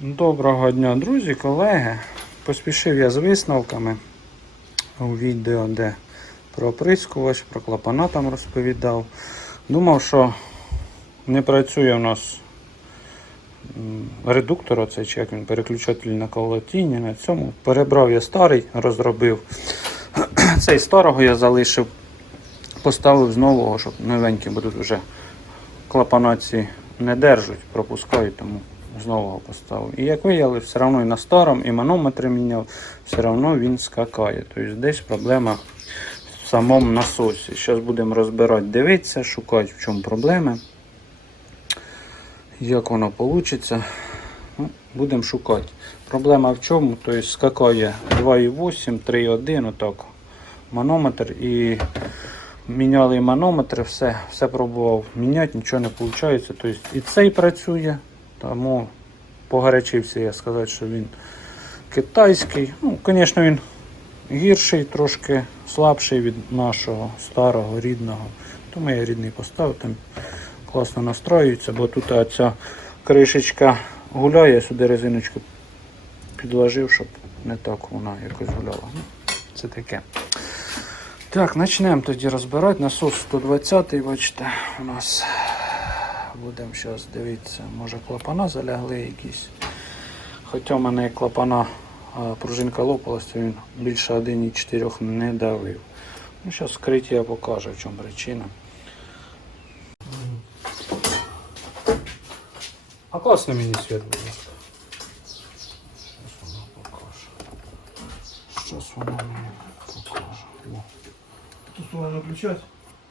Доброго дня, друзі, колеги. Поспішив я з висновками у відео, де про оприскувач, про клапана там розповідав. Думав, що не працює у нас редуктор, оцей чи як він, переключатель на колотіння. На цьому перебрав я старий, розробив. Цей старого я залишив, поставив з нового, щоб новенькі будуть вже клапана ці не держать, пропускають, тому з нового поставив. І як виявили, все одно і на старому, і манометр міняв, все одно він скакає. Тобто десь проблема в самому насосі. Зараз будемо розбирати, дивитися, шукати, в чому проблеми. Як воно вийде. Ну, будемо шукати. Проблема в чому? Тобто скакає 2,8, 3,1, отак. Манометр і міняли манометри, все, все пробував міняти, нічого не виходить. Тобто і цей працює, тому погарячився я сказати, що він китайський. Ну, звісно, він гірший, трошки слабший від нашого старого, рідного. Тому я рідний поставив, там класно настроюється, бо тут ця кришечка гуляє, я сюди резиночку підложив, щоб не так вона якось гуляла. Ну, Це таке. Так, почнемо тоді розбирати. Насос 120 бачите, у нас будемо зараз дивитися, може клапана залягли якісь. Хоча в мене клапана пружинка лопалась, то він більше 1,4 не давив. Ну, зараз скриття покаже, в чому причина. А класно мені світ буде. Зараз воно покаже. Зараз воно мені покаже. Ту сторону включать?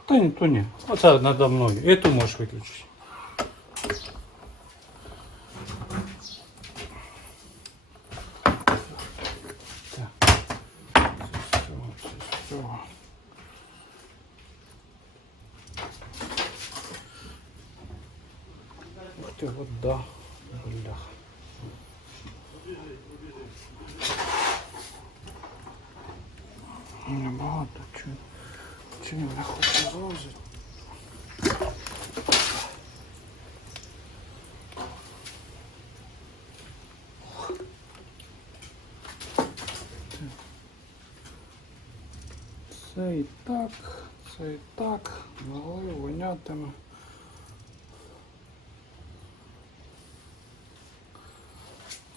Та ні, то ні. Оце надо мною. І ту можеш виключити. Так. Це з цього, це з цього. Ух ти, вода. Бляха. Небагато чого. Чи він не хоче злазити? Це і так, це і так, могли вонятиме.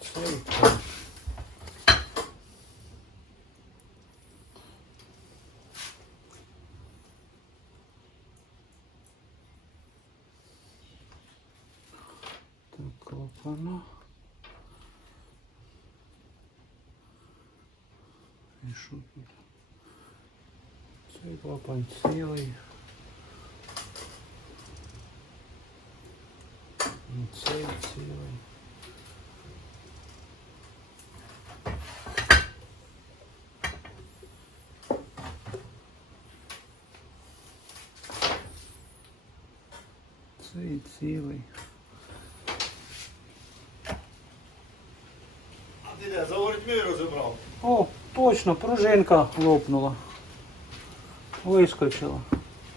Це і так. Клапана. І що тут? Цей клапан цілий. І цей цілий. Цей цілий. Де, за воротьми розібрав? О, точно, пружинка лопнула. Вискочила.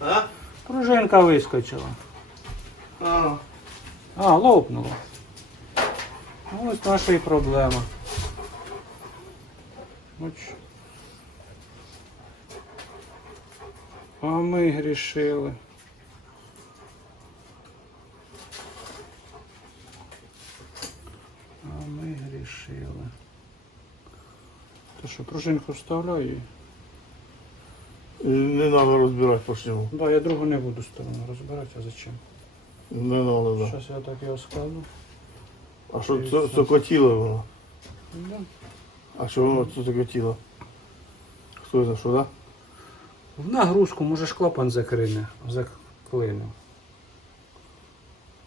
А? Пружинка вискочила. А. А, лопнула. Ось наша і проблема. Оч. А ми грішили. А ми грішили. То що, пружинку вставляю і... Не треба розбирати по всьому. Да, я другу не буду сторону розбирати, а зачем? Не треба, да. Зараз я так його складу. А що це, це котіло воно? Да. А що воно це котіло? Хто знає, що, да? В нагрузку може ж клапан закрине, заклинив.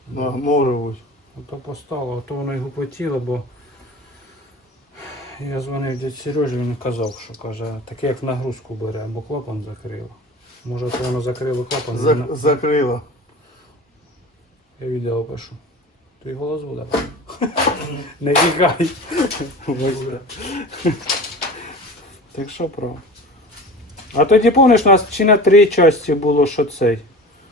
Да, може бути. Ото постало, а то воно й гупотіло, бо я дзвонив дядь Сережі, він казав, що каже, таке як нагрузку бере, бо клапан закрило. Може то воно закрило клапан, За, не- закрило. я відео пишу. Твій голос буде. Не тікай. Так що про. А тоді помниш, у нас чи на три часті було, що цей.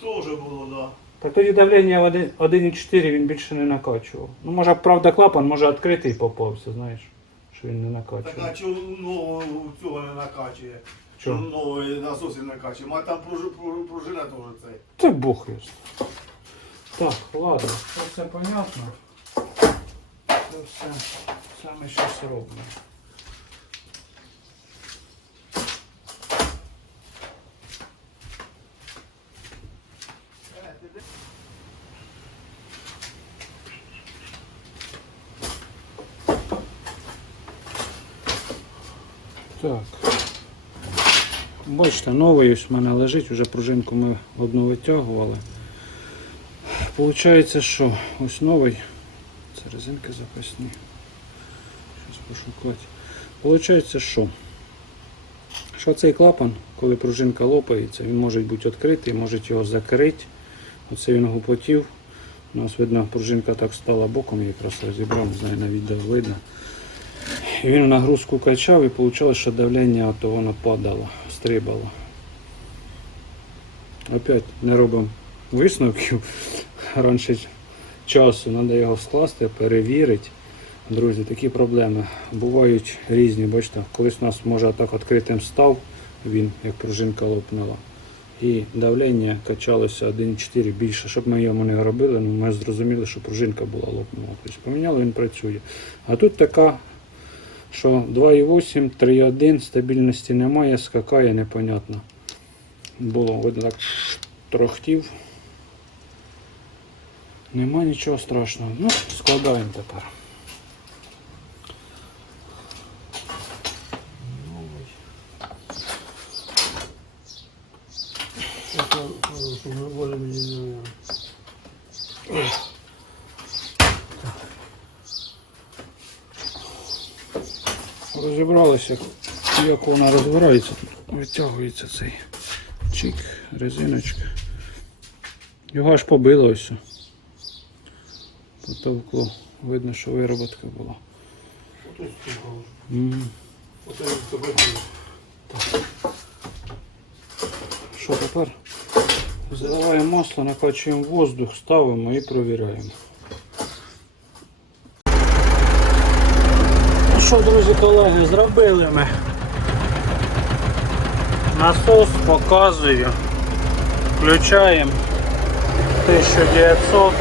Тоже було, да. Так тоді давлення в один- 1,4 він більше не накачував. Ну, може, правда, клапан може відкритий попався, знаєш, що він не Так а чого нового цього не накачує? Чого? Ну, насос не накачує. А там пружи- пружи- пружина теж цей. Це Бог його. Так, ладно, це все понятно. Це все, все ми щось робимо. Так. Бачите, новий ось в мене лежить, вже пружинку ми одну витягували. Получається, що ось новий. Це резинки запасні. Зараз пошукати. Получається, що? Що цей клапан, коли пружинка лопається, він може бути відкритий, може його закрити. Оце він гупотів. У нас видно, пружинка так стала боком, якраз розібрав, знаю, на відео видно. Він нагрузку качав і вийшло, що давлення от воно падало, стрибало. Опять не робимо висновків раніше часу, треба його скласти, перевірити. Друзі, такі проблеми бувають різні. Бачите, колись у нас може так відкритим став він, як пружинка лопнула. І давлення качалося 1,4 більше. Щоб ми йому не робили, ну ми зрозуміли, що пружинка була лопнула. Тобто поміняли, він працює. А тут така, що 2,8, 3,1, стабільності немає, скакає непонятно. Було видно так трохтів. Нема нічого страшного. Ну, складаємо тепер. Це, е, щоб ми более мені Розібралися, як вона розбирається. Тут витягується цей чик, резиночка. Його аж побило ось. Потовкло. Видно, що вироботка була. Ось. Що тепер? Заливаємо масло, накачуємо воздух, ставимо і провіряємо. Що, друзі колеги, зробили ми. Насос показую. Включаємо 1900.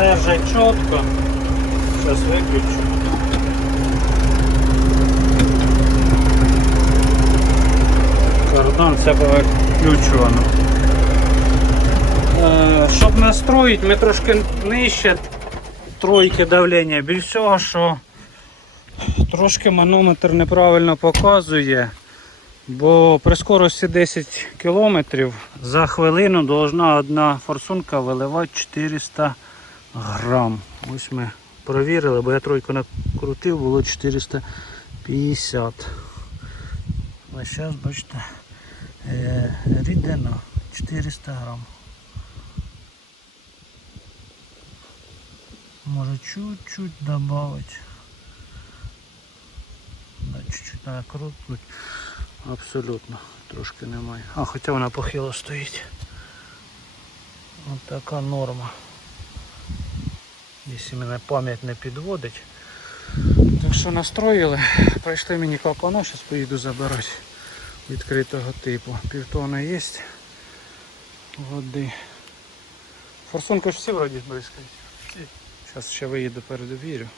Держать чітко. Зараз виключу. Кордон це повиключувано. Е, Щоб настроїти, ми трошки нижче тройки давлення. Більш всього, що трошки манометр неправильно показує. Бо при скорості 10 км за хвилину должна одна форсунка виливати 400 грам. Ось ми провірили, бо я тройку накрутив, було 450. А зараз, бачите, рідина 400 грам. Може чуть-чуть добавить. Чуть-чуть накрутнуть. Абсолютно, трошки немає. А, хоча вона похило стоїть. Ось така норма. Якщо мене пам'ять не підводить. Так що настроїли, прийшли мені клапана, зараз поїду забирати відкритого типу. Півтона є води. Форсунку ж всі вроді бризкають. Зараз ще виїду передовірю.